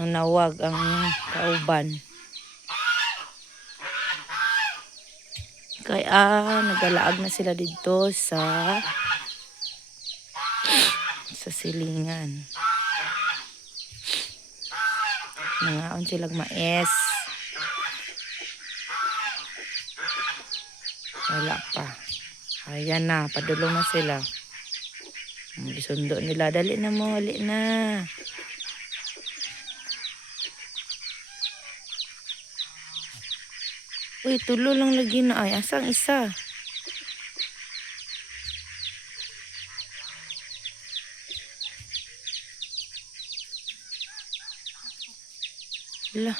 Nawag ang kauban. Kaya nagalaag na sila dito sa silingan. Nangaon silang mais. Wala pa. Ayan na, padulong na sila. Isundo nila, dali na mo, dali na. Uy, tulo lang lagi na ay. Asang isa? Wala.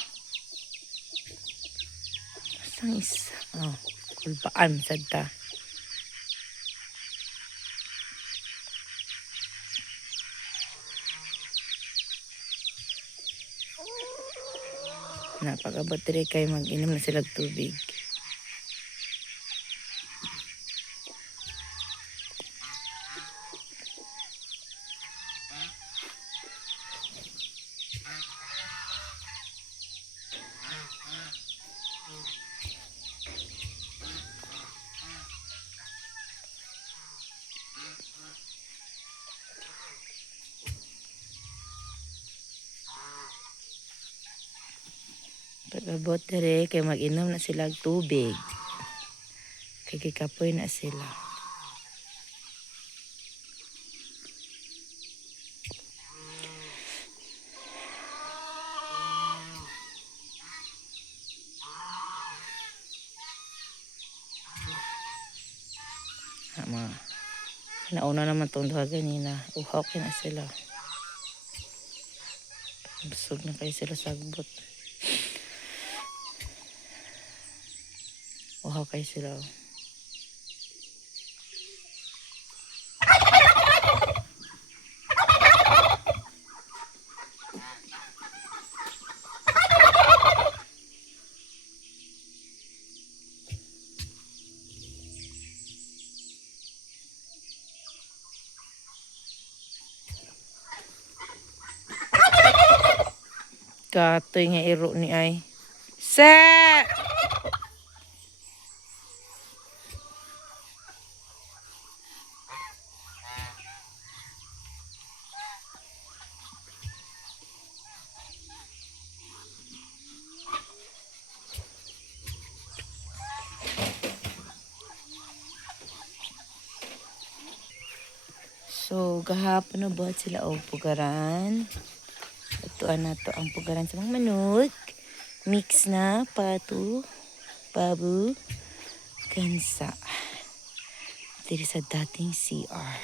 Asang isa? Oh, kulpaan, sadta. Napag-abot rin kayo mag-inom na sila tubig. Pag-abot rin kayo mag-inom na sila tubig. Kikikapoy na sila. Nauna naman itong duha ganina. Uhaw na sila. Busog na kayo sila sagbot. Uhaw kayo sila. Katoy nga iro ni ay. Sa! So, gahapon na buhat sila o pugaran. Ituan na to ang pugaran sa mga manok. Mix na pato, babu, gansa. Dito sa dating CR.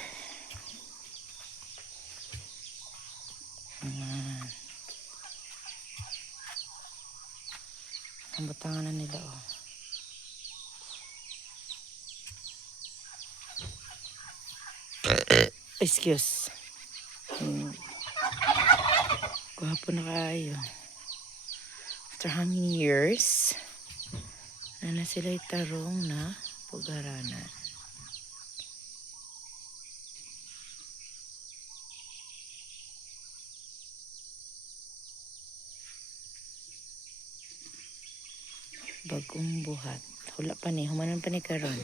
Ang butangan na nila oh. Excuse. Gwapo na kayo. After how many years, na sila itarong na pugaranan. Bagong buhat. Hula pa ni, humanan pa ni karon.